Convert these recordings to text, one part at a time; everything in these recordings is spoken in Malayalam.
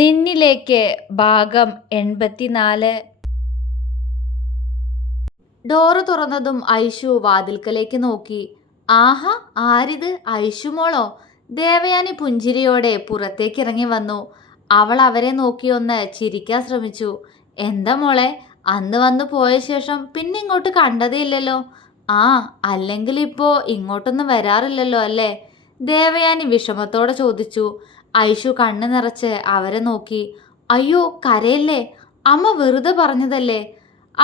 നിന്നിലേക്ക് ഭാഗം 84. ഡോറ് തുറന്നതും ഐഷു വാതിൽക്കലേക്ക് നോക്കി. ആഹാ, ആരിത്? ഐഷുമോളോ? ദേവയാനി പുഞ്ചിരിയോടെ പുറത്തേക്കിറങ്ങി വന്നു. അവൾ അവരെ നോക്കി ഒന്ന് ചിരിക്കാൻ ശ്രമിച്ചു. എന്താ മോളെ, അന്ന് വന്നു പോയ ശേഷം പിന്നെ ഇങ്ങോട്ട് കണ്ടതേ ഇല്ലല്ലോ. ആ, അല്ലെങ്കിൽ ഇപ്പോ ഇങ്ങോട്ടൊന്നും വരാറില്ലല്ലോ അല്ലേ? ദേവയാനി വിഷമത്തോടെ ചോദിച്ചു. ഐഷു കണ്ണു നിറച്ച് അവരെ നോക്കി. അയ്യോ, കരയല്ലേ, അമ്മ വെറുതെ പറഞ്ഞതല്ലേ.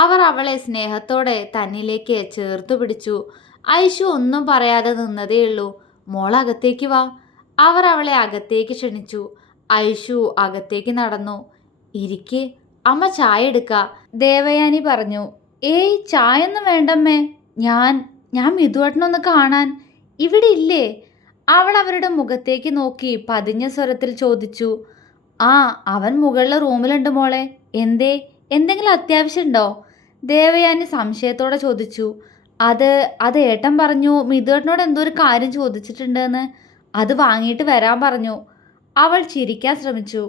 അവർ അവളെ സ്നേഹത്തോടെ തന്നിലേക്ക് ചേർത്തു പിടിച്ചു. ഐഷു ഒന്നും പറയാതെ നിന്നതേയുള്ളൂ. മോൾ അകത്തേക്ക് വാ. അവർ അവളെ അകത്തേക്ക് ക്ഷണിച്ചു. ഐഷു അകത്തേക്ക് നടന്നു. ഇരിക്ക്, അമ്മ ചായ എടുക്ക, ദേവയാനി പറഞ്ഞു. ഏയ്, ചായൊന്നും വേണ്ടമ്മേ. ഞാൻ മിതുവേട്ടനൊന്ന് കാണാൻ. ഇവിടെ ഇല്ലേ? അവൾ അവരുടെ മുഖത്തേക്ക് നോക്കി പതിഞ്ഞ സ്വരത്തിൽ ചോദിച്ചു. ആ, അവൻ മുകളിലെ റൂമിലുണ്ട് മോളെ. എന്തേ, എന്തെങ്കിലും അത്യാവശ്യമുണ്ടോ? ദേവയാനി സംശയത്തോടെ ചോദിച്ചു. അത് ഏട്ടൻ പറഞ്ഞു മിതുവേട്ടനോട് എന്തോ ഒരു കാര്യം ചോദിച്ചിട്ടുണ്ടെന്ന്. അത് വാങ്ങിയിട്ട് വരാൻ പറഞ്ഞു. അവൾ ചിരിക്കാൻ ശ്രമിച്ചു.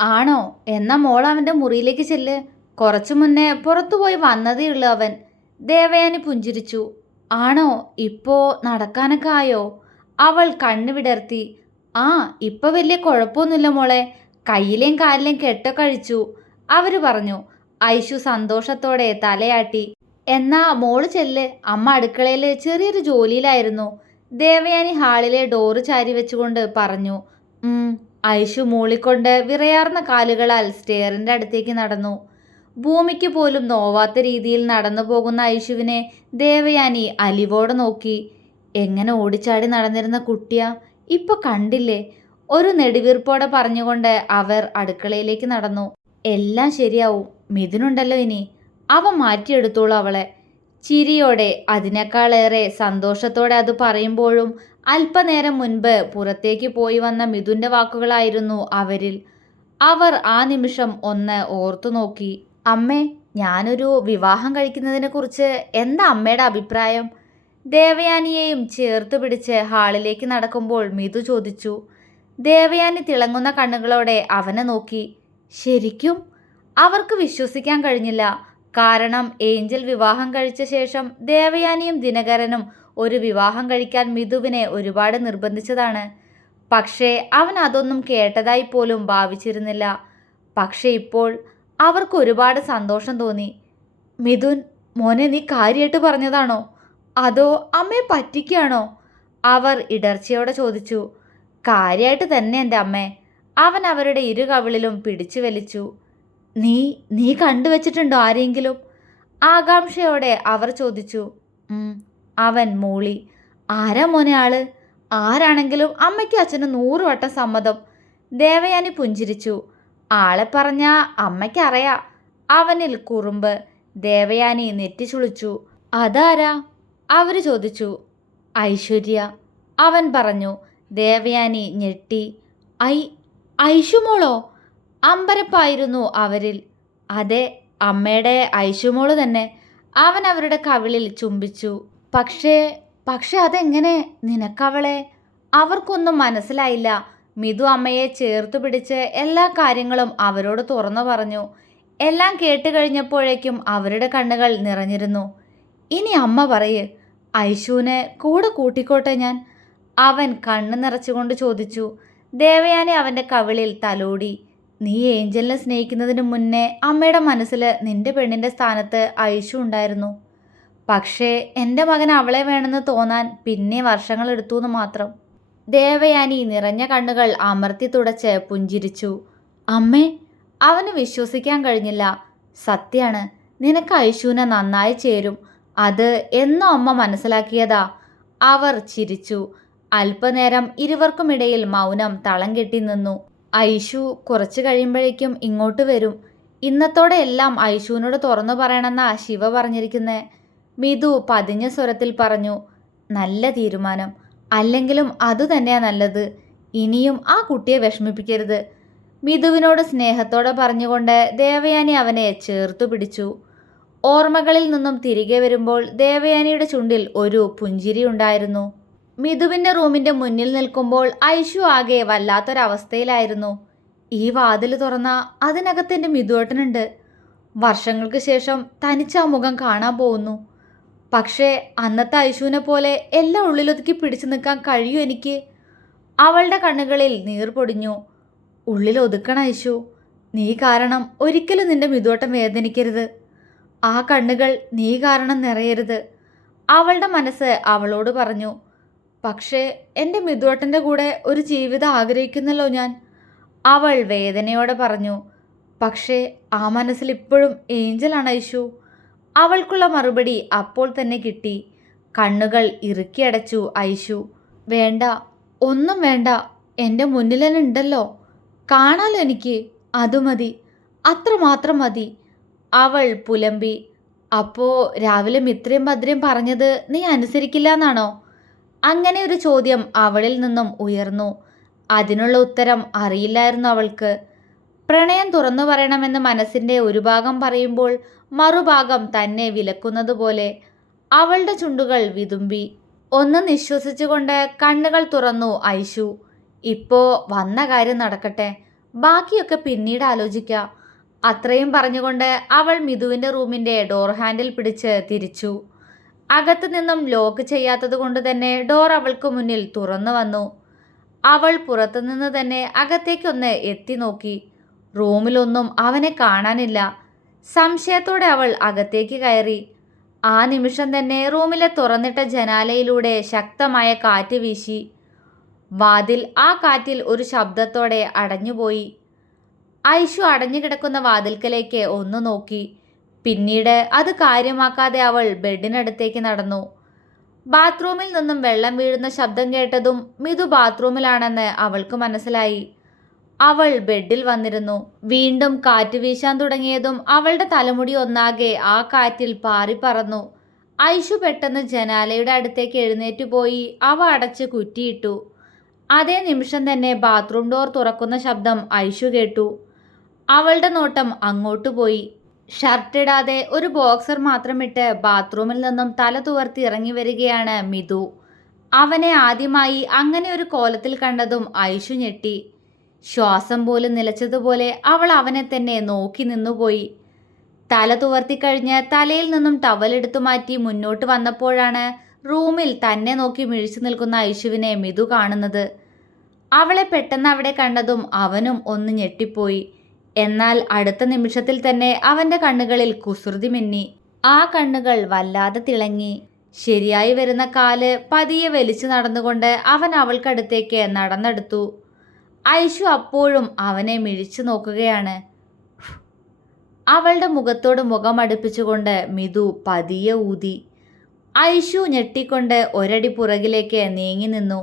ആണോ? എന്നാ മോൾ അവൻ്റെ മുറിയിലേക്ക് ചെല്ല്. കുറച്ചു മുന്നേ പുറത്തുപോയി വന്നതേ ഉള്ളൂ അവൻ. ദേവയാനി പുഞ്ചിരിച്ചു. ആണോ? ഇപ്പോ നടക്കാനൊക്കെ ആയോ? അവൾ കണ്ണു വിടർത്തി. ആ, ഇപ്പൊ വലിയ കുഴപ്പമൊന്നുമില്ല മോളെ. കയ്യിലേയും കാലിലേയും കെട്ടൊക്കെ അഴിച്ചു, അവര് പറഞ്ഞു. ഐഷു സന്തോഷത്തോടെ തലയാട്ടി. എന്നാ മോള് ചെല്ല്, അമ്മ അടുക്കളയിൽ ചെറിയൊരു ജോലിയിലായിരുന്നു. ദേവയാനി ഹാളിലെ ഡോറ് ചാരി വെച്ചുകൊണ്ട് പറഞ്ഞു. ഐഷു മൂളിക്കൊണ്ട് വിറയാർന്ന കാലുകളാൽ സ്റ്റെയറിന്റെ അടുത്തേക്ക് നടന്നു. ഭൂമിക്ക് പോലും നോവാത്ത രീതിയിൽ നടന്നു പോകുന്ന ഐഷുവിനെ ദേവയാനി അലിവോടെ നോക്കി. എങ്ങനെ ഓടിച്ചാടി നടന്നിരുന്ന കുട്ടിയാ, ഇപ്പൊ കണ്ടില്ലേ? ഒരു നെടുവീർപ്പോടെ പറഞ്ഞുകൊണ്ട് അവർ അടുക്കളയിലേക്ക് നടന്നു. എല്ലാം ശരിയാവും, മിഥുനുണ്ടല്ലോ ഇനി, അവൻ മാറ്റിയെടുത്തോളൂ അവളെ. ചിരിയോടെ, അതിനേക്കാളേറെ സന്തോഷത്തോടെ അത് പറയുമ്പോഴും അല്പനേരം മുൻപ് പുറത്തേക്ക് പോയി വന്ന മിഥുന്റെ വാക്കുകളായിരുന്നു അവരിൽ. അവർ ആ നിമിഷം ഒന്ന് ഓർത്തു നോക്കി. അമ്മേ, ഞാനൊരു വിവാഹം കഴിക്കുന്നതിനെ കുറിച്ച് എന്താ അമ്മയുടെ അഭിപ്രായം? ദേവയാനിയെയും ചേർത്ത് പിടിച്ച് ഹാളിലേക്ക് നടക്കുമ്പോൾ മിഥു ചോദിച്ചു. ദേവയാനി തിളങ്ങുന്ന കണ്ണുകളോടെ അവനെ നോക്കി. ശരിക്കും? അവർക്ക് വിശ്വസിക്കാൻ കഴിഞ്ഞില്ല. കാരണം ഏഞ്ചൽ വിവാഹം കഴിച്ച ശേഷം ദേവയാനിയും ദിനകരനും ഒരു വിവാഹം കഴിക്കാൻ മിഥുവിനെ ഒരുപാട് നിർബന്ധിച്ചതാണ്. പക്ഷേ അവൻ അതൊന്നും കേട്ടതായി പോലും ഭാവിച്ചിരുന്നില്ല. പക്ഷേ ഇപ്പോൾ അവർക്ക് ഒരുപാട് സന്തോഷം തോന്നി. മിഥുൻ, മോനെ, നീ കാര്യമായിട്ട് പറഞ്ഞതാണോ, അതോ അമ്മയെ പറ്റിക്കുകയാണോ? അവർ ഇടർച്ചയോടെ ചോദിച്ചു. കാര്യമായിട്ട് തന്നെ എൻ്റെ അമ്മേ. അവൻ അവരുടെ ഇരു കവിളിലും പിടിച്ചു വലിച്ചു. നീ കണ്ടുവച്ചിട്ടുണ്ടോ ആരെങ്കിലും? ആകാംക്ഷയോടെ അവർ ചോദിച്ചു. അവൻ മൂളി. ആരാ മോനെ ആള്? ആരാണെങ്കിലും അമ്മയ്ക്കും അച്ഛനും 100 വട്ടം സമ്മതം. ദേവയാനി പുഞ്ചിരിച്ചു. ആളെ പറഞ്ഞ അമ്മയ്ക്കറിയാ. അവനിൽ കുറുമ്പ്. ദേവയാനി നെറ്റിച്ചുളിച്ചു. അതാരാ? അവര് ചോദിച്ചു. ഐശ്വര്യ, അവൻ പറഞ്ഞു. ദേവയാനി ഞെട്ടി. ഐഷുമോളോ? അമ്പരപ്പായിരുന്നു അവരിൽ. അതെ, അമ്മയുടെ ഐഷുമോള് തന്നെ. അവൻ അവരുടെ കവിളിൽ ചുംബിച്ചു. പക്ഷേ അതെങ്ങനെ നിനക്കവളെ? അവർക്കൊന്നും മനസ്സിലായില്ല. മിഥു അമ്മയെ ചേർത്തു പിടിച്ച് എല്ലാ കാര്യങ്ങളും അവരോട് തുറന്നു പറഞ്ഞു. എല്ലാം കേട്ട് കഴിഞ്ഞപ്പോഴേക്കും അവരുടെ കണ്ണുകൾ നിറഞ്ഞിരുന്നു. ഇനി അമ്മ പറയ്, ഐഷുവിനെ കൂടെ കൂട്ടിക്കോട്ടെ ഞാൻ? അവൻ കണ്ണു നിറച്ചുകൊണ്ട് ചോദിച്ചു. ദേവയാനി അവൻ്റെ കവിളിൽ തലോടി. നീ ഏഞ്ചലിനെ സ്നേഹിക്കുന്നതിന് മുന്നേ അമ്മയുടെ മനസ്സിൽ നിന്റെ പെണ്ണിൻ്റെ സ്ഥാനത്ത് ഐഷു ഉണ്ടായിരുന്നു. പക്ഷേ എൻ്റെ മകൻ അവളെ വേണമെന്ന് തോന്നാൻ പിന്നെ വർഷങ്ങളെടുത്തു എന്ന് മാത്രം. ദേവയാനി നിറഞ്ഞ കണ്ണുകൾ അമർത്തി തുടച്ച് പുഞ്ചിരിച്ചു. അമ്മേ, അവന് വിശ്വസിക്കാൻ കഴിഞ്ഞില്ല. സത്യാണ്, നിനക്ക് ഐഷുവിനെ നന്നായി ചേരും. അത് എന്നോ അമ്മ മനസ്സിലാക്കിയതാ. അവർ ചിരിച്ചു. അല്പനേരം ഇരുവർക്കുമിടയിൽ മൗനം തളം കെട്ടി നിന്നു. ഐഷു കുറച്ചു കഴിയുമ്പോഴേക്കും ഇങ്ങോട്ട് വരും. ഇന്നത്തോടെ എല്ലാം ഐഷുവിനോട് തുറന്നു പറയണമെന്നാ ശിവ പറഞ്ഞിരിക്കുന്നേ. മിഥു പതിഞ്ഞ സ്വരത്തിൽ പറഞ്ഞു. നല്ല തീരുമാനം. അല്ലെങ്കിലും അതുതന്നെയാ നല്ലത്. ഇനിയും ആ കുട്ടിയെ വിഷമിപ്പിക്കരുത്. മിഥുവിനോട് സ്നേഹത്തോടെ പറഞ്ഞുകൊണ്ട് ദേവയാനി അവനെ ചേർത്തു പിടിച്ചു. ഓർമ്മകളിൽ നിന്നും തിരികെ വരുമ്പോൾ ദേവയാനിയുടെ ചുണ്ടിൽ ഒരു പുഞ്ചിരി ഉണ്ടായിരുന്നു. മിഥുവിൻ്റെ റൂമിൻ്റെ മുന്നിൽ നിൽക്കുമ്പോൾ ഐഷു ആകെ വല്ലാത്തൊരവസ്ഥയിലായിരുന്നു. ഈ വാതിൽ തുറന്ന അതിനകത്ത് എൻ്റെ മിതുവേട്ടനുണ്ട്. വർഷങ്ങൾക്ക് ശേഷം തനിച്ച് ആ മുഖം കാണാൻ പോകുന്നു. പക്ഷേ അന്നത്തെ ഐശുവിനെ പോലെ എല്ലാം ഉള്ളിലൊതുക്കി പിടിച്ചു നിൽക്കാൻ കഴിയും എനിക്ക്. അവളുടെ കണ്ണുകളിൽ നീർ പൊടിഞ്ഞു. ഉള്ളിൽ ഒതുക്കണം ഐശു. നീ കാരണം ഒരിക്കലും നിന്റെ മിതുവട്ടം വേദനിക്കരുത്. ആ കണ്ണുകൾ നീ കാരണം നിറയരുത്. അവളുടെ മനസ്സ് അവളോട് പറഞ്ഞു. പക്ഷേ എൻ്റെ മിതുവട്ടൻ്റെ കൂടെ ഒരു ജീവിതം ആഗ്രഹിക്കുന്നല്ലോ ഞാൻ. അവൾ വേദനയോടെ പറഞ്ഞു. പക്ഷേ ആ മനസ്സിൽ ഇപ്പോഴും ഏഞ്ചലാണ് ഐശു. അവൾക്കുള്ള മറുപടി അപ്പോൾ തന്നെ കിട്ടി. കണ്ണുകൾ ഇറുക്കിയടച്ചു ഐശു. വേണ്ട, ഒന്നും വേണ്ട. എൻ്റെ മുന്നിൽ തന്നെ ഉണ്ടല്ലോ, കാണാലോ എനിക്ക്. അത് മതി, അത്രമാത്രം മതി. അവൾ പുലമ്പി. അപ്പോ രാവിലെ മിത്രയും ഭദ്രയും പറഞ്ഞത് നീ അനുസരിക്കില്ല എന്നാണോ? അങ്ങനെ ഒരു ചോദ്യം അവളിൽ നിന്നും ഉയർന്നു. അതിനുള്ള ഉത്തരം അറിയില്ലായിരുന്നു അവൾക്ക്. പ്രണയം തുറന്നു പറയണമെന്ന് മനസ്സിൻ്റെ ഒരു ഭാഗം പറയുമ്പോൾ മറുഭാഗം തന്നെ വിലക്കുന്നത് പോലെ അവളുടെ ചുണ്ടുകൾ വിതുമ്പി. ഒന്ന് നിശ്വസിച്ചുകൊണ്ട് കണ്ണുകൾ തുറന്നു ഐശു. ഇപ്പോ വന്ന കാര്യം നടക്കട്ടെ, ബാക്കിയൊക്കെ പിന്നീട് ആലോചിക്കാം. അത്രയും പറഞ്ഞുകൊണ്ട് അവൾ മിതുവിൻ്റെ റൂമിൻ്റെ ഡോർ ഹാൻഡിൽ പിടിച്ച് തിരിച്ചു. അകത്തു നിന്നും ലോക്ക് ചെയ്യാത്തത് കൊണ്ട് തന്നെ ഡോർ അവൾക്ക് മുന്നിൽ തുറന്നു വന്നു. അവൾ പുറത്തുനിന്ന് തന്നെ അകത്തേക്കൊന്ന് എത്തി നോക്കി. റൂമിലൊന്നും അവനെ കാണാനില്ല. സംശയത്തോടെ അവൾ അകത്തേക്ക് കയറി. ആ നിമിഷം തന്നെ റൂമിലെ തുറന്നിട്ട ജനാലയിലൂടെ ശക്തമായ കാറ്റ് വീശി. വാതിൽ ആ കാറ്റിൽ ഒരു ശബ്ദത്തോടെ അടഞ്ഞുപോയി. ഐശു അടഞ്ഞുകിടക്കുന്ന വാതിൽക്കലേക്ക് ഒന്ന് നോക്കി. പിന്നീട് അത് കാര്യമാക്കാതെ അവൾ ബെഡിനടുത്തേക്ക് നടന്നു. ബാത്റൂമിൽ നിന്നും വെള്ളം വീഴുന്ന ശബ്ദം കേട്ടതും മിതു ബാത്റൂമിലാണെന്ന് അവൾക്ക് മനസ്സിലായി. അവൾ ബെഡിൽ വന്നിരുന്നു. വീണ്ടും കാറ്റ് വീശാൻ തുടങ്ങിയതും അവളുടെ തലമുടി ഒന്നാകെ ആ കാറ്റിൽ പാറിപ്പറന്നു. ഐശു പെട്ടെന്ന് ജനാലയുടെ അടുത്തേക്ക് എഴുന്നേറ്റ് പോയി അവ അടച്ച് കുറ്റിയിട്ടു. അതേ നിമിഷം തന്നെ ബാത്റൂം ഡോർ തുറക്കുന്ന ശബ്ദം ഐശു കേട്ടു. അവളുടെ നോട്ടം അങ്ങോട്ട് പോയി. ഷർട്ടിടാതെ ഒരു ബോക്സർ മാത്രമിട്ട് ബാത്റൂമിൽ നിന്നും തല തുവർത്തി ഇറങ്ങി വരികയാണ് മിതു. അവനെ ആദ്യമായി അങ്ങനെ ഒരു കോലത്തിൽ കണ്ടതും ഐശു ഞെട്ടി. ശ്വാസം പോലും നിലച്ചതുപോലെ അവൾ അവനെ തന്നെ നോക്കി നിന്നുപോയി. തല തുവർത്തിക്കഴിഞ്ഞ് തലയിൽ നിന്നും ടവലെടുത്തു മാറ്റി മുന്നോട്ട് വന്നപ്പോഴാണ് റൂമിൽ തന്നെ നോക്കി മിഴിച്ചു നിൽക്കുന്ന ഐശുവിനെ മിതു കാണുന്നത്. അവളെ പെട്ടെന്ന് അവിടെ കണ്ടതും അവനും ഒന്ന് ഞെട്ടിപ്പോയി. എന്നാൽ അടുത്ത നിമിഷത്തിൽ തന്നെ അവൻ്റെ കണ്ണുകളിൽ കുസൃതി മിന്നി. ആ കണ്ണുകൾ വല്ലാതെ തിളങ്ങി. ശരിയായി വരുന്ന കാല് പതിയെ വലിച്ചു നടന്നുകൊണ്ട് അവൻ അവൾക്കടുത്തേക്ക് നടന്നെടുത്തു. ഐശു അപ്പോഴും അവനെ മിഴിച്ചു നോക്കുകയാണ്. അവളുടെ മുഖത്തോട് മുഖം അടുപ്പിച്ചുകൊണ്ട് മിതു പതിയെ ഊതി. ഐശു ഞെട്ടിക്കൊണ്ട് ഒരടി പുറകിലേക്ക് നീങ്ങി നിന്നു.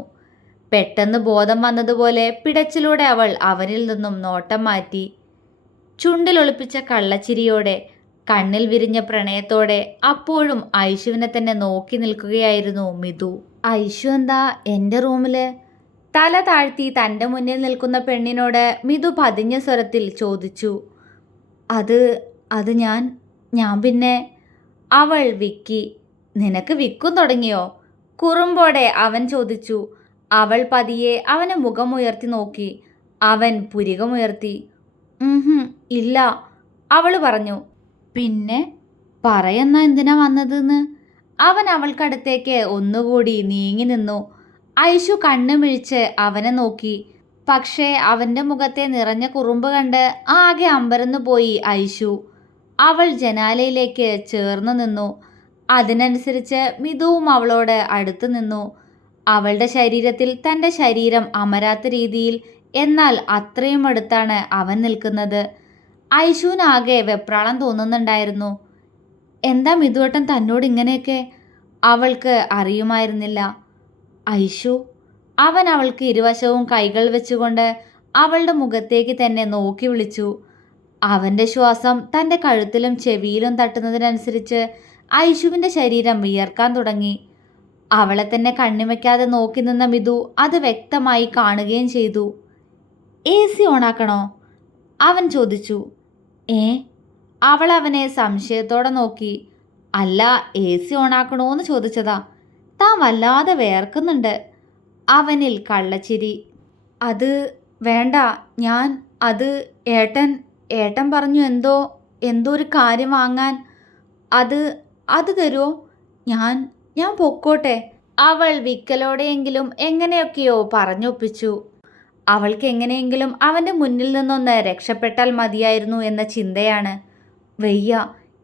പെട്ടെന്ന് ബോധം വന്നതുപോലെ പിടച്ചിലൂടെ അവൾ അവനിൽ നിന്നും നോട്ടം മാറ്റി. ചുണ്ടിലൊളിപ്പിച്ച കള്ളച്ചിരിയോടെ, കണ്ണിൽ വിരിഞ്ഞ പ്രണയത്തോടെ അപ്പോഴും ഐശുവിനെ തന്നെ നോക്കി നിൽക്കുകയായിരുന്നു മിതു. ഐശു എന്താ എൻ്റെ റൂമില്? തല താഴ്ത്തി തൻ്റെ മുന്നിൽ നിൽക്കുന്ന പെണ്ണിനോട് മിതു പതിഞ്ഞ സ്വരത്തിൽ ചോദിച്ചു. അത് ഞാൻ പിന്നെ. അവൾ വിക്കി. നിനക്ക് വിക്കും തുടങ്ങിയോ? കുറുമ്പോടെ അവൻ ചോദിച്ചു. അവൾ പതിയെ അവനെ മുഖമുയർത്തി നോക്കി. അവൻ പുരികമുയർത്തി. ഇല്ല, അവൾ പറഞ്ഞു. പിന്നെ പറയുന്ന എന്തിനാ വന്നതെന്ന്? അവൻ അവൾക്കടുത്തേക്ക് ഒന്നുകൂടി നീങ്ങി നിന്നു. ഐശു കണ്ണുമിഴിച്ച് അവനെ നോക്കി. പക്ഷേ അവൻ്റെ മുഖത്തെ നിറഞ്ഞ കുറുമ്പ് കണ്ട് ആകെ അമ്പരന്നു പോയി ഐശു. അവൾ ജനാലയിലേക്ക് ചേർന്ന് നിന്നു. അതിനനുസരിച്ച് മിതുവും അവളോട് അടുത്തു നിന്നു. അവളുടെ ശരീരത്തിൽ തൻ്റെ ശരീരം അമരാത്ത രീതിയിൽ, എന്നാൽ അത്രയും അടുത്താണ് അവൻ നിൽക്കുന്നത്. ഐശുവിനാകെ വെപ്രാളം തോന്നുന്നുണ്ടായിരുന്നു. എന്താ മിതുവട്ടൻ തന്നോട് ഇങ്ങനെയൊക്കെ? അവൾക്ക് അറിയുമായിരുന്നില്ല. ഐശു, അവൻ അവൾക്ക് ഇരുവശവും കൈകൾ വെച്ചുകൊണ്ട് അവളുടെ മുഖത്തേക്ക് തന്നെ നോക്കി വിളിച്ചു. അവൻ്റെ ശ്വാസം തൻ്റെ കഴുത്തിലും ചെവിയിലും തട്ടുന്നതിനനുസരിച്ച് ഐശുവിൻ്റെ ശരീരം വിയർക്കാൻ തുടങ്ങി. അവളെ തന്നെ കണ്ണിമയ്ക്കാതെ നോക്കി നിന്ന മിതു അത് വ്യക്തമായി കാണുകയും ചെയ്തു. AC ഓണാക്കണോ? അവൻ ചോദിച്ചു. അവൾ അവനെ സംശയത്തോടെ നോക്കി. അല്ല, AC ഓണാക്കണോന്ന് ചോദിച്ചതാ. താൻ വല്ലാതെ വേർക്കുന്നുണ്ട്. അവനിൽ കള്ളച്ചിരി. അത് വേണ്ട, അത് ഏട്ടൻ ഏട്ടൻ പറഞ്ഞു എന്തോ ഒരു കാര്യം വാങ്ങാൻ. അത് അത് തരുമോ? ഞാൻ ഞാൻ പൊക്കോട്ടെ. അവൾ വിക്കലോടെയെങ്കിലും എങ്ങനെയൊക്കെയോ പറഞ്ഞൊപ്പിച്ചു. അവൾക്ക് എങ്ങനെയെങ്കിലും അവൻ്റെ മുന്നിൽ നിന്നൊന്ന് രക്ഷപ്പെട്ടാൽ മതിയായിരുന്നു എന്ന ചിന്തയാണ്. വയ്യ,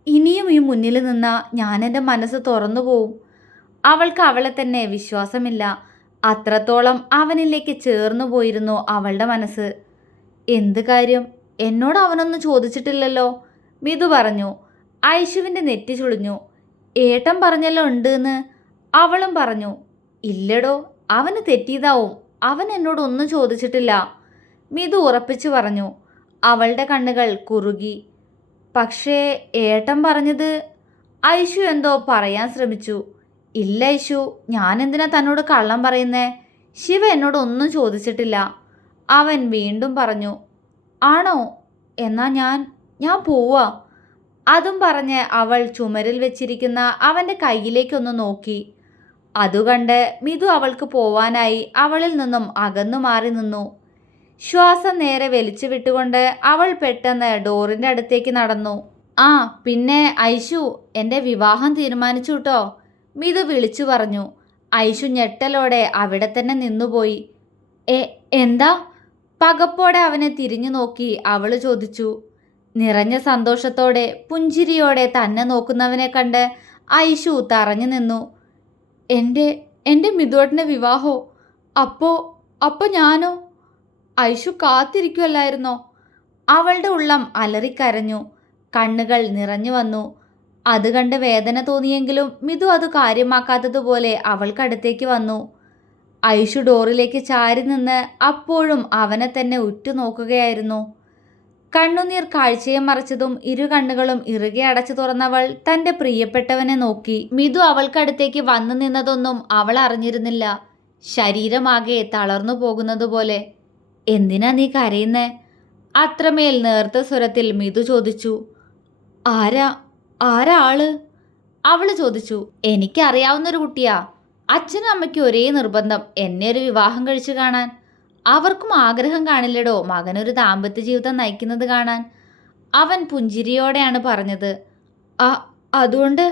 ഇനിയും ഈ മുന്നിൽ നിന്നാ ഞാനെൻ്റെ മനസ്സ് തുറന്നു പോവും. അവൾക്ക് അവളെ തന്നെ വിശ്വാസമില്ല. അത്രത്തോളം അവനിലേക്ക് ചേർന്നു പോയിരുന്നു അവളുടെ മനസ്സ്. എന്ത് കാര്യം? എന്നോട് അവനൊന്നും ചോദിച്ചിട്ടില്ലല്ലോ, മിതു പറഞ്ഞു. ഐഷുവിൻ്റെ നെറ്റി ചുളിഞ്ഞു. ഏട്ടൻ പറഞ്ഞല്ലോ ഉണ്ടെന്ന്. അവളും പറഞ്ഞു. ഇല്ലടോ, അവന് തെറ്റിയതാവും. അവൻ എന്നോടൊന്നും ചോദിച്ചിട്ടില്ല, മിതു ഉറപ്പിച്ചു പറഞ്ഞു. അവളുടെ കണ്ണുകൾ കുറുകി. പക്ഷേ ഏട്ടൻ പറഞ്ഞത്. ഐഷു എന്തോ പറയാൻ ശ്രമിച്ചു. ഇല്ല ഐഷു, ഞാനെന്തിനാ തന്നോട് കള്ളം പറയുന്നേ? ശിവ എന്നോടൊന്നും ചോദിച്ചിട്ടില്ല, അവൻ വീണ്ടും പറഞ്ഞു. ആണോ? എന്നാ ഞാൻ പോവാ. അതും പറഞ്ഞ് അവൾ ചുമരിൽ വെച്ചിരിക്കുന്ന അവൻ്റെ കയ്യിലേക്കൊന്ന് നോക്കി. അതുകണ്ട് മിതു അവൾക്ക് പോവാനായി അവളിൽ നിന്നും അകന്നു മാറി നിന്നു. ശ്വാസം നേരെ വലിച്ചു വിട്ടുകൊണ്ട് അവൾ പെട്ടെന്ന് ഡോറിൻ്റെ അടുത്തേക്ക് നടന്നു. ആ പിന്നെ ഐഷു, എൻ്റെ വിവാഹം തീരുമാനിച്ചു കേട്ടോ, മിതു വിളിച്ചു പറഞ്ഞു. ഐഷു ഞെട്ടലോടെ അവിടെ തന്നെ നിന്നുപോയി. എന്താ? പകപ്പോടെ അവനെ തിരിഞ്ഞു നോക്കി അവൾ ചോദിച്ചു. നിറഞ്ഞ സന്തോഷത്തോടെ പുഞ്ചിരിയോടെ തന്നെ നോക്കുന്നവനെ കണ്ട് ഐഷു തറഞ്ഞു നിന്നു. എൻ്റെ മിതുവേട്ടൻ്റെ വിവാഹോ? അപ്പോ ഞാനോ? ഐഷു കാത്തിരിക്കുമല്ലായിരുന്നോ? അവളുടെ ഉള്ളം അലറിക്കരഞ്ഞു. കണ്ണുകൾ നിറഞ്ഞു വന്നു. അത് കണ്ട് വേദന തോന്നിയെങ്കിലും മിതു അത് കാര്യമാക്കാത്തതുപോലെ അവൾക്കടുത്തേക്ക് വന്നു. ഐഷു ഡോറിലേക്ക് ചാരി നിന്ന് അപ്പോഴും അവനെ തന്നെ ഉറ്റുനോക്കുകയായിരുന്നു. കണ്ണുനീർ കാഴ്ചയെ മറച്ചതും ഇരു കണ്ണുകളും ഇറുകെ അടച്ചു തുറന്നവൾ തൻ്റെ പ്രിയപ്പെട്ടവനെ നോക്കി. മിതു അവൾക്കടുത്തേക്ക് വന്നു നിന്നതൊന്നും അവൾ അറിഞ്ഞിരുന്നില്ല. ശരീരമാകെ തളർന്നു പോകുന്നതുപോലെ. എന്തിനാ നീ കരയുന്നേ? അത്രമേൽ നേർത്ത സ്വരത്തിൽ മിതു ചോദിച്ചു. ആരാ ആള്? അവള് ചോദിച്ചു. എനിക്കറിയാവുന്നൊരു കുട്ടിയാ. അച്ഛനും അമ്മയ്ക്കും ഒരേ നിർബന്ധം, എന്നെ ഒരു വിവാഹം കഴിച്ചു കാണാൻ. അവർക്കും ആഗ്രഹം കാണില്ലടോ മകനൊരു ദാമ്പത്യ ജീവിതം നയിക്കുന്നത് കാണാൻ. അവൻ പുഞ്ചിരിയോടെയാണ് പറഞ്ഞത്. അതുകൊണ്ട്?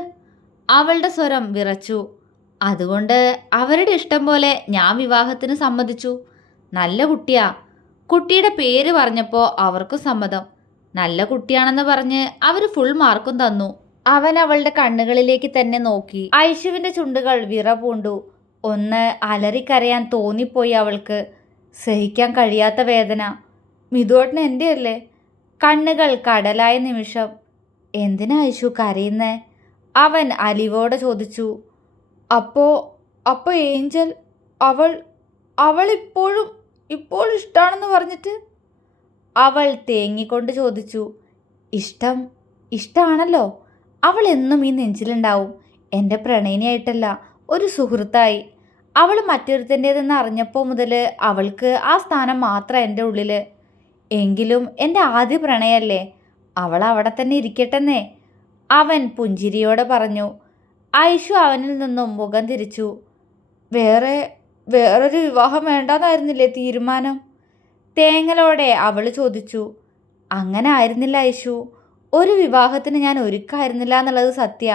അവളുടെ സ്വരം വിറച്ചു. അതുകൊണ്ട് അവരുടെ ഇഷ്ടം പോലെ ഞാൻ വിവാഹത്തിന് സമ്മതിച്ചു. നല്ല കുട്ടിയാ. കുട്ടിയുടെ പേര് പറഞ്ഞപ്പോൾ അവർക്കും സമ്മതം. നല്ല കുട്ടിയാണെന്ന് പറഞ്ഞ് അവർ ഫുൾ മാർക്കും തന്നു. അവൻ അവളുടെ കണ്ണുകളിലേക്ക് തന്നെ നോക്കി. ഐഷുവിൻ്റെ ചുണ്ടുകൾ വിറപൂണ്ടു. ഒന്ന് അലറിക്കരയാൻ തോന്നിപ്പോയി അവൾക്ക്. സഹിക്കാൻ കഴിയാത്ത വേദന. മിതുവേട്ടന് എൻ്റെ അല്ലേ? കണ്ണുകൾ കടലായ നിമിഷം. എന്തിനാ ഐഷു കരയുന്നേ? അവൻ അലിവോടെ ചോദിച്ചു. അപ്പോ ഏഞ്ചൽ അവൾ ഇപ്പോൾ ഇഷ്ടാണെന്ന് പറഞ്ഞിട്ട്? അവൾ തേങ്ങിക്കൊണ്ട് ചോദിച്ചു. ഇഷ്ടമാണല്ലോ. അവൾ എന്നും ഈ നെഞ്ചിലുണ്ടാവും. എൻ്റെ പ്രണയിനിയായിട്ടല്ല, ഒരു സുഹൃത്തായി. അവൾ മറ്റൊരുത്തൻ്റേതെന്ന് അറിഞ്ഞപ്പോൾ മുതൽ അവൾക്ക് ആ സ്ഥാനം മാത്രം എൻ്റെ ഉള്ളിൽ. എങ്കിലും എൻ്റെ ആദ്യ പ്രണയല്ലേ, അവൾ അവിടെ തന്നെ ഇരിക്കട്ടെന്നേ, അവൻ പുഞ്ചിരിയോടെ പറഞ്ഞു. ഐഷു അവനിൽ നിന്നും മുഖം തിരിച്ചു. വേറൊരു വിവാഹം വേണ്ടാന്നായിരുന്നില്ലേ തീരുമാനം? തേങ്ങലോടെ അവൾ ചോദിച്ചു. അങ്ങനെ ആയിരുന്നില്ല ഐഷു. ഒരു വിവാഹത്തിന് ഞാൻ ഒരുക്കായിരുന്നില്ല എന്നുള്ളത് സത്യ.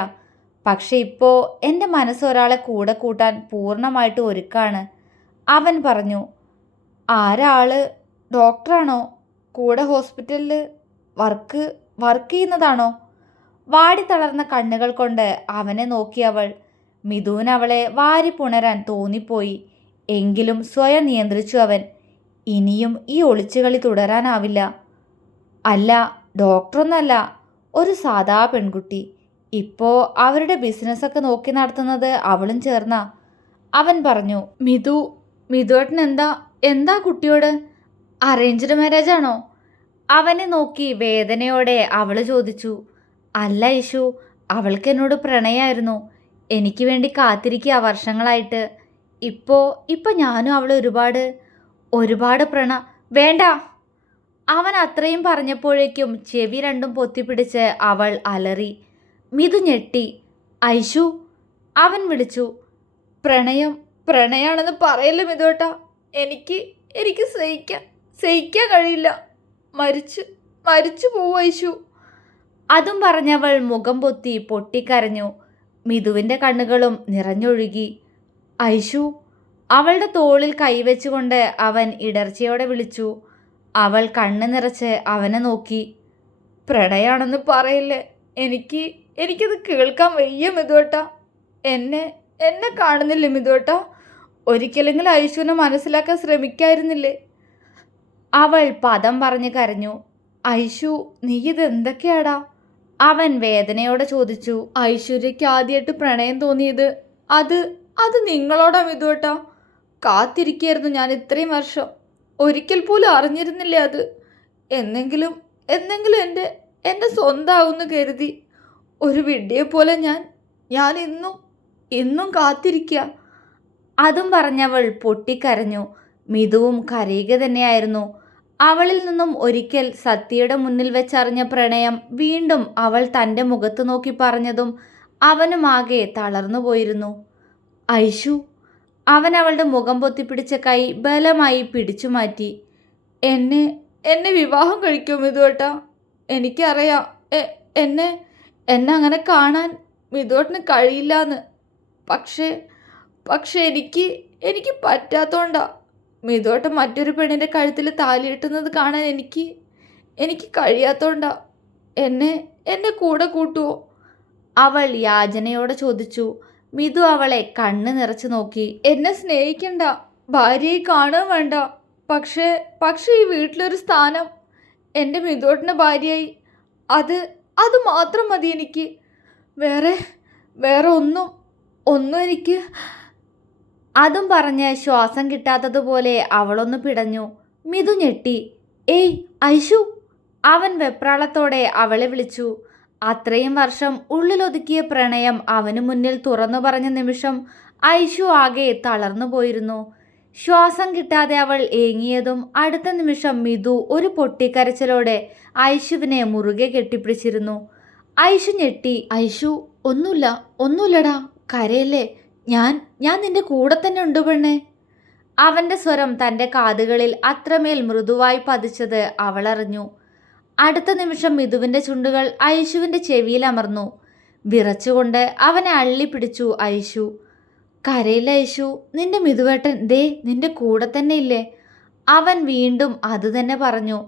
പക്ഷെ ഇപ്പോൾ എൻ്റെ മനസ്സ് ഒരാളെ കൂടെ കൂട്ടാൻ പൂർണ്ണമായിട്ട് ഒരുക്കാണ്, അവൻ പറഞ്ഞു. ആരാള്? ഡോക്ടറാണോ? കൂടെ ഹോസ്പിറ്റലിൽ വർക്ക് ചെയ്യുന്നതാണോ? വാടി തളർന്ന കണ്ണുകൾ കൊണ്ട് അവനെ നോക്കി അവൾ. മിഥുൻ അവളെ വാരി പുണരാൻ തോന്നിപ്പോയി. എങ്കിലും സ്വയം നിയന്ത്രിച്ചു അവൻ. ഇനിയും ഈ ഒളിച്ചുകളി തുടരാനാവില്ല. അല്ല, ഡോക്ടറൊന്നല്ല, ഒരു സാധാ പെൺകുട്ടി. ഇപ്പോൾ അവരുടെ ബിസിനസ്സൊക്കെ നോക്കി നടത്തുന്നത് അവളും ചേർന്നാ, അവൻ പറഞ്ഞു. മിതുവേട്ടൻ എന്താ കുട്ടിയോട്? അറേഞ്ച്ഡ് മാരേജ് ആണോ? അവനെ നോക്കി വേദനയോടെ അവൾ ചോദിച്ചു. അല്ല ഐഷു, അവൾക്ക് എന്നോട് പ്രണയമായിരുന്നു. എനിക്ക് വേണ്ടി കാത്തിരിക്കുക വർഷങ്ങളായിട്ട്. ഇപ്പോൾ ഞാനും അവളെ ഒരുപാട് വേണ്ട. അവൻ അത്രയും പറഞ്ഞപ്പോഴേക്കും ചെവി രണ്ടും പൊത്തിപ്പിടിച്ച് അവൾ അലറി. മിതു ഞെട്ടി. ഐഷു, അവൻ വിളിച്ചു. പ്രണയാണെന്ന് പറയല്ലേ മിതുവേട്ടാ. എനിക്ക് സഹിക്കാൻ കഴിയില്ല. മരിച്ചു മരിച്ചു പോവും ഐഷു. അതും പറഞ്ഞവൾ മുഖം പൊത്തി പൊട്ടിക്കരഞ്ഞു. മിതുവിൻ്റെ കണ്ണുകളും നിറഞ്ഞൊഴുകി. ഐഷു. അവളുടെ തോളിൽ കൈവച്ചുകൊണ്ട് അവൻ ഇടർച്ചയോടെ വിളിച്ചു. അവൾ കണ്ണ് നിറച്ച് അവനെ നോക്കി. പ്രണയാണെന്ന് പറയില്ലേ. എനിക്കത് കേൾക്കാൻ വയ്യ മിതുവേട്ടാ. എന്നെ കാണുന്നില്ലേ മിതുവേട്ടാ? ഒരിക്കലെങ്കിലും ഐഷുവിനെ മനസ്സിലാക്കാൻ ശ്രമിക്കായിരുന്നില്ലേ? അവൾ പദം പറഞ്ഞ് കരഞ്ഞു. ഐഷു, നീ ഇതെന്തൊക്കെയാടാ? അവൻ വേദനയോടെ ചോദിച്ചു. ഐശ്വര്യയ്ക്ക് ആദ്യമായിട്ട് പ്രണയം തോന്നിയത് അത് നിങ്ങളോടാ മിതുവേട്ടാ. കാത്തിരിക്കായിരുന്നു ഞാൻ ഇത്രയും വർഷം. ഒരിക്കൽ പോലും അറിഞ്ഞിരുന്നില്ല അത്. എന്നെങ്കിലും എൻ്റെ സ്വന്തമാവുമെന്ന് കരുതി ഒരു വിഡ്ഢിയെ പോലെ ഞാൻ ഇന്നും കാത്തിരിക്കുക. അതും പറഞ്ഞവൾ പൊട്ടിക്കരഞ്ഞു. മിതുവും കരയുക തന്നെയായിരുന്നു. അവളിൽ നിന്നും ഒരിക്കൽ സത്യയുടെ മുന്നിൽ വെച്ചറിഞ്ഞ പ്രണയം വീണ്ടും അവൾ തൻ്റെ മുഖത്ത് നോക്കി പറഞ്ഞതും അവനുമാകെ തളർന്നു പോയിരുന്നു. ഐഷു. അവൻ അവളുടെ മുഖം പൊത്തിപ്പിടിച്ച കൈ ബലമായി പിടിച്ചു മാറ്റി. എന്നെ വിവാഹം കഴിക്കുമോ മിതുവേട്ടാ? എനിക്കറിയാം എന്നെ അങ്ങനെ കാണാൻ മിതുവേട്ടന് കഴിയില്ലാന്ന്. പക്ഷേ എനിക്ക് പറ്റാത്തോണ്ടാ. മിതുവേട്ടൻ മറ്റൊരു പെണ്ണിൻ്റെ കഴുത്തിൽ താലിയിട്ടുന്നത് കാണാൻ എനിക്ക് കഴിയാത്തോണ്ടാ. എന്നെ കൂടെ കൂട്ടുവോ? അവൾ യാചനയോടെ ചോദിച്ചു. മിതു അവളെ കണ്ണ് നിറച്ച് നോക്കി. എന്നെ സ്നേഹിക്കണ്ട, ഭാര്യയെ കാണുക വേണ്ട. പക്ഷേ ഈ വീട്ടിലൊരു സ്ഥാനം, എൻ്റെ മിതുവേട്ടൻ്റെ ഭാര്യയായി, അത് മാത്രം മതി എനിക്ക്. വേറെ ഒന്നും എനിക്ക്. അതും പറഞ്ഞ് ശ്വാസം കിട്ടാത്തതുപോലെ അവളൊന്ന് പിടഞ്ഞു. മിതു ഞെട്ടി. ഏയ് ഐഷു. അവൻ വെപ്രാളത്തോടെ അവളെ വിളിച്ചു. അത്രയും വർഷം ഉള്ളിലൊതുക്കിയ പ്രണയം അവനു മുന്നിൽ തുറന്നു പറഞ്ഞ നിമിഷം ഐഷു ആകെ തളർന്നു പോയിരുന്നു. ശ്വാസം കിട്ടാതെ അവൾ ഏങ്ങിയതും അടുത്ത നിമിഷം മിതു ഒരു പൊട്ടിക്കരച്ചിലോടെ ഐഷുവിനെ മുറുകെ കെട്ടിപ്പിടിച്ചിരുന്നു. ഐഷു ഞെട്ടി. ഐഷു, ഒന്നുമില്ലടാ, കരയല്ലേ. ഞാൻ നിന്റെ കൂടെ തന്നെ ഉണ്ട് പെണ്ണേ. അവൻ്റെ സ്വരം തൻ്റെ കാതുകളിൽ അത്രമേൽ മൃദുവായി പതിച്ചത് അവളറിഞ്ഞു. അടുത്ത നിമിഷം മിതുവിൻ്റെ ചുണ്ടുകൾ ഐഷുവിൻ്റെ ചെവിയിൽ അമർന്നു. വിറച്ചുകൊണ്ട് അവനെ അള്ളിപ്പിടിച്ചു ഐഷു. കരയില്ല ഐഷു, നിന്റെ മിതുവേട്ടൻ ദേ നിന്റെ കൂടെ തന്നെ ഇല്ലേ? അവൻ വീണ്ടും അതുതന്നെ പറഞ്ഞു.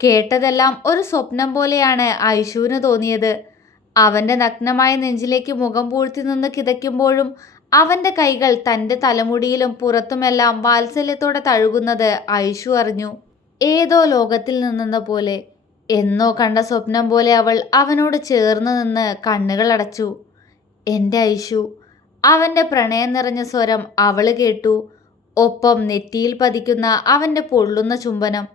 കേട്ടതെല്ലാം ഒരു സ്വപ്നം പോലെയാണ് ഐഷുവിന് തോന്നിയത്. അവൻ്റെ നഗ്നമായ നെഞ്ചിലേക്ക് മുഖം പൂഴ്ത്തി നിന്ന് കിതയ്ക്കുമ്പോഴും അവൻ്റെ കൈകൾ തൻ്റെ തലമുടിയിലും പുറത്തുമെല്ലാം വാത്സല്യത്തോടെ തഴുകുന്നത് ഐഷു അറിഞ്ഞു. ഏതോ ലോകത്തിൽ നിന്നെന്ന പോലെ, എന്നോ കണ്ട സ്വപ്നം പോലെ അവൾ അവനോട് ചേർന്ന് നിന്ന് കണ്ണുകൾ അടച്ചു. എൻ്റെ ഐഷു. അവൻ്റെ പ്രണയം നിറഞ്ഞ സ്വരം അവൾ കേട്ടു. ഒപ്പം നെറ്റിയിൽ പതിക്കുന്ന അവൻ്റെ പൊള്ളുന്ന ചുംബനം.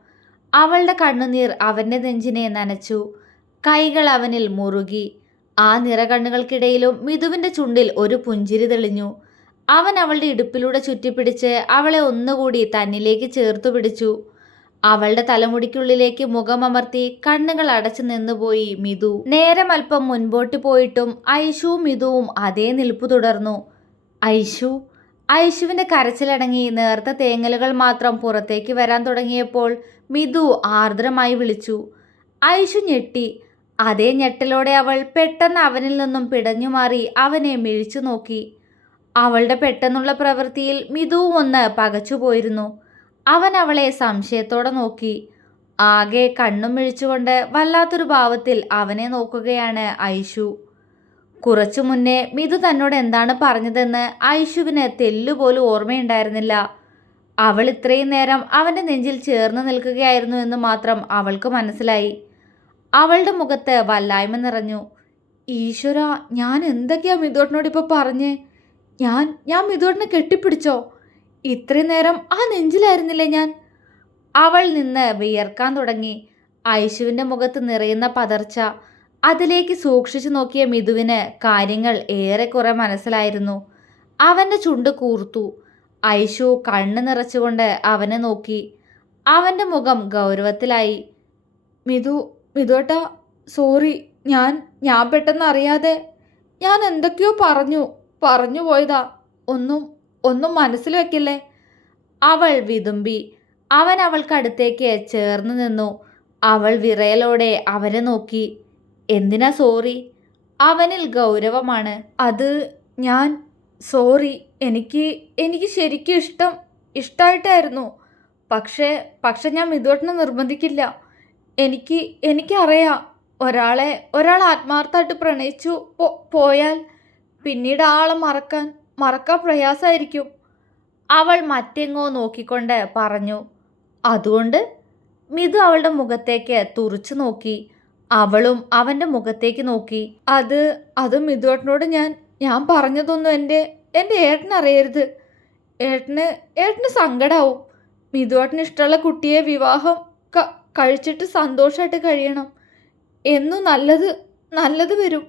അവളുടെ കണ്ണുനീർ അവൻ്റെ നെഞ്ചിനെ നനച്ചു. കൈകൾ അവനിൽ മുറുകി. ആ നിറകണ്ണുകൾക്കിടയിലും മിതുവിൻ്റെ ചുണ്ടിൽ ഒരു പുഞ്ചിരി തെളിഞ്ഞു. അവൻ അവളുടെ ഇടുപ്പിലൂടെ ചുറ്റിപ്പിടിച്ച് അവളെ ഒന്നുകൂടി തന്നിലേക്ക് ചേർത്തു പിടിച്ചു. അവളുടെ തലമുടിക്കുള്ളിലേക്ക് മുഖമമർത്തി കണ്ണുകൾ അടച്ചു നിന്നുപോയി മിതു. നേരം അല്പം മുൻപോട്ട് പോയിട്ടും ഐഷുവും മിതുവും അതേ നിൽപ്പു തുടർന്നു. ഐഷുവിൻ്റെ കരച്ചിലടങ്ങി നേർത്ത തേങ്ങലുകൾ മാത്രം പുറത്തേക്ക് വരാൻ തുടങ്ങിയപ്പോൾ മിതു ആർദ്രമായി വിളിച്ചു. ഐഷു ഞെട്ടി. അതേ ഞെട്ടലോടെ അവൾ പെട്ടെന്ന് അവനിൽ നിന്നും പിടഞ്ഞു മാറി അവനെ മിഴിച്ചു നോക്കി. അവളുടെ പെട്ടെന്നുള്ള പ്രവൃത്തിയിൽ മിതുവും ഒന്ന് പകച്ചുപോയിരുന്നു. അവൻ അവളെ സംശയത്തോടെ നോക്കി. ആകെ കണ്ണും മിഴിച്ചുകൊണ്ട് വല്ലാത്തൊരു ഭാവത്തിൽ അവനെ നോക്കുകയാണ് ഐഷു. കുറച്ചു മുന്നേ മിതു തന്നോട് എന്താണ് പറഞ്ഞതെന്ന് ഐഷുവിന് തെല്ലുപോലും ഓർമ്മയുണ്ടായിരുന്നില്ല. അവൾ ഇത്രയും നേരം അവൻ്റെ നെഞ്ചിൽ ചേർന്ന് നിൽക്കുകയായിരുന്നു എന്ന് മാത്രം അവൾക്ക് മനസ്സിലായി. അവളുടെ മുഖത്ത് വല്ലായ്മ നിറഞ്ഞു. ഈശ്വര, ഞാൻ എന്തൊക്കെയാ മിതുവേട്ടനോട് ഇപ്പോൾ പറഞ്ഞേ? ഞാൻ മിതുവേട്ടനെ കെട്ടിപ്പിടിച്ചോ? ഇത്രയും നേരം ആ നെഞ്ചിലായിരുന്നില്ലേ ഞാൻ? അവൾ നിന്ന് വിയർക്കാൻ തുടങ്ങി. ഐഷുവിൻ്റെ മുഖത്ത് നിറയുന്ന പതർച്ച. അതിലേക്ക് സൂക്ഷിച്ചു നോക്കിയ മിതുവിന് കാര്യങ്ങൾ ഏറെക്കുറെ മനസ്സിലായിരുന്നു. അവൻ്റെ ചുണ്ട് കൂർത്തു. ഐഷു കണ്ണ് നിറച്ചുകൊണ്ട് അവനെ നോക്കി. അവൻ്റെ മുഖം ഗൗരവത്തിലായി. മിതുവേട്ടാ, സോറി. ഞാൻ പെട്ടെന്ന് അറിയാതെ ഞാൻ എന്തൊക്കെയോ പറഞ്ഞു പോയതാ. ഒന്നും മനസ്സിൽ വെക്കില്ലേ? അവൾ വിതുമ്പി. അവൻ അവൾക്കടുത്തേക്ക് ചേർന്ന് നിന്നു. അവൾ വിറയലോടെ അവനെ നോക്കി. എന്തിനാ സോറി? അവനിൽ ഗൗരവമാണ്. അത് ഞാൻ സോറി. എനിക്ക് എനിക്ക് ശരിക്കും ഇഷ്ടമായിട്ടായിരുന്നു. പക്ഷെ ഞാൻ മിതുവേട്ടനെ നിർബന്ധിക്കില്ല. എനിക്കറിയാം, ഒരാൾ ആത്മാർത്ഥമായിട്ട് പ്രണയിച്ചു പോയാൽ പിന്നീട് ആളെ മറക്കാൻ പ്രയാസമായിരിക്കും. അവൾ മറ്റെങ്ങോ നോക്കിക്കൊണ്ട് പറഞ്ഞു. അതുകൊണ്ട്? മിതു അവളുടെ മുഖത്തേക്ക് തുറിച്ചു നോക്കി. അവളും അവൻ്റെ മുഖത്തേക്ക് നോക്കി. അത് മിതുവേട്ടനോട് ഞാൻ പറഞ്ഞതൊന്നും എൻ്റെ ഏട്ടനറിയരുത്. ഏട്ടന് സങ്കടാവും. മിതുവേട്ടന് ഇഷ്ടമുള്ള കുട്ടിയെ വിവാഹം കഴിച്ചിട്ട് സന്തോഷമായിട്ട് കഴിയണം. എന്നും നല്ലത് വരും.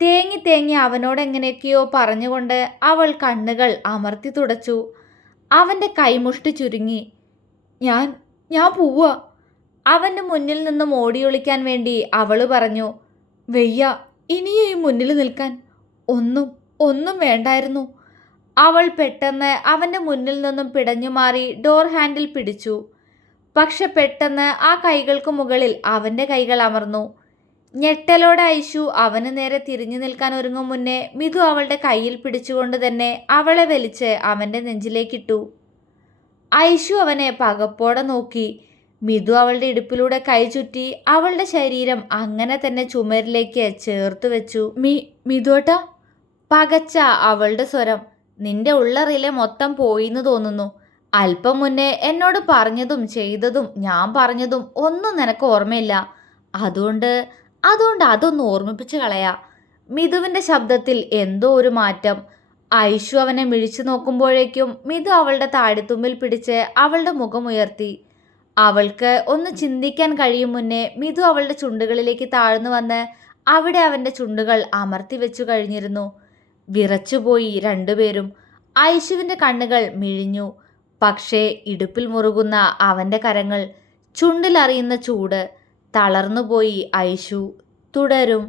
തേങ്ങി അവനോട് എങ്ങനെയൊക്കെയോ പറഞ്ഞുകൊണ്ട് അവൾ കണ്ണുകൾ അമർത്തി തുടച്ചു. അവൻ്റെ കൈമുഷ്ടി ചുരുങ്ങി. ഞാൻ പോവാ. അവൻ്റെ മുന്നിൽ നിന്നും ഓടിയൊളിക്കാൻ വേണ്ടി അവൾ പറഞ്ഞു. വെയ്യ, ഇനിയും ഈ മുന്നിൽ നിൽക്കാൻ. ഒന്നും വേണ്ടായിരുന്നു. അവൾ പെട്ടെന്ന് അവൻ്റെ മുന്നിൽ നിന്നും പിടഞ്ഞു മാറി ഡോർ ഹാൻഡിൽ പിടിച്ചു. പക്ഷെ പെട്ടെന്ന് ആ കൈകൾക്ക് മുകളിൽ അവൻ്റെ കൈകൾ അമർന്നു. ഞെട്ടലോടെ ഐഷു അവന് നേരെ തിരിഞ്ഞു നിൽക്കാൻ ഒരുങ്ങും മുന്നേ മിതു അവളുടെ കയ്യിൽ പിടിച്ചുകൊണ്ട് തന്നെ അവളെ വലിച്ച് അവൻ്റെ നെഞ്ചിലേക്കിട്ടു. ഐഷു അവനെ പകപ്പോടെ നോക്കി. മിതു അവളുടെ ഇടുപ്പിലൂടെ കൈ ചുറ്റി അവളുടെ ശരീരം അങ്ങനെ തന്നെ ചുമരിലേക്ക് ചേർത്ത് വെച്ചു. മിതുവേട്ടാ. പകച്ച അവളുടെ സ്വരം. നിന്റെ ഉള്ളറിയിലെ മൊത്തം പോയിന്ന് തോന്നുന്നു. അല്പം മുന്നേ എന്നോട് പറഞ്ഞതും ചെയ്തതും ഞാൻ പറഞ്ഞതും ഒന്നും നിനക്ക് ഓർമ്മയില്ല. അതുകൊണ്ട് അതൊന്ന് ഓർമ്മിപ്പിച്ച് കളയാ. മിതുവിൻ്റെ ശബ്ദത്തിൽ എന്തോ ഒരു മാറ്റം. ഐഷു അവനെ മിഴിച്ചു നോക്കുമ്പോഴേക്കും മിതു അവളുടെ താടിത്തുമ്പിൽ പിടിച്ച് അവളുടെ മുഖമുയർത്തി. അവൾക്ക് ഒന്ന് ചിന്തിക്കാൻ കഴിയും മുന്നേ മിതു അവളുടെ ചുണ്ടുകളിലേക്ക് താഴ്ന്നു വന്ന് അവിടെ അവൻ്റെ ചുണ്ടുകൾ അമർത്തി വെച്ചു കഴിഞ്ഞിരുന്നു. വിറച്ചുപോയി രണ്ടുപേരും. ഐഷുവിൻ്റെ കണ്ണുകൾ മിഴിഞ്ഞു. പക്ഷേ ഇടുപ്പിൽ മുറുകുന്ന അവൻ്റെ കരങ്ങൾ, ചുണ്ടിലറിയുന്ന ചൂട്. തളർന്നുപോയി ഐഷു. തുടരും.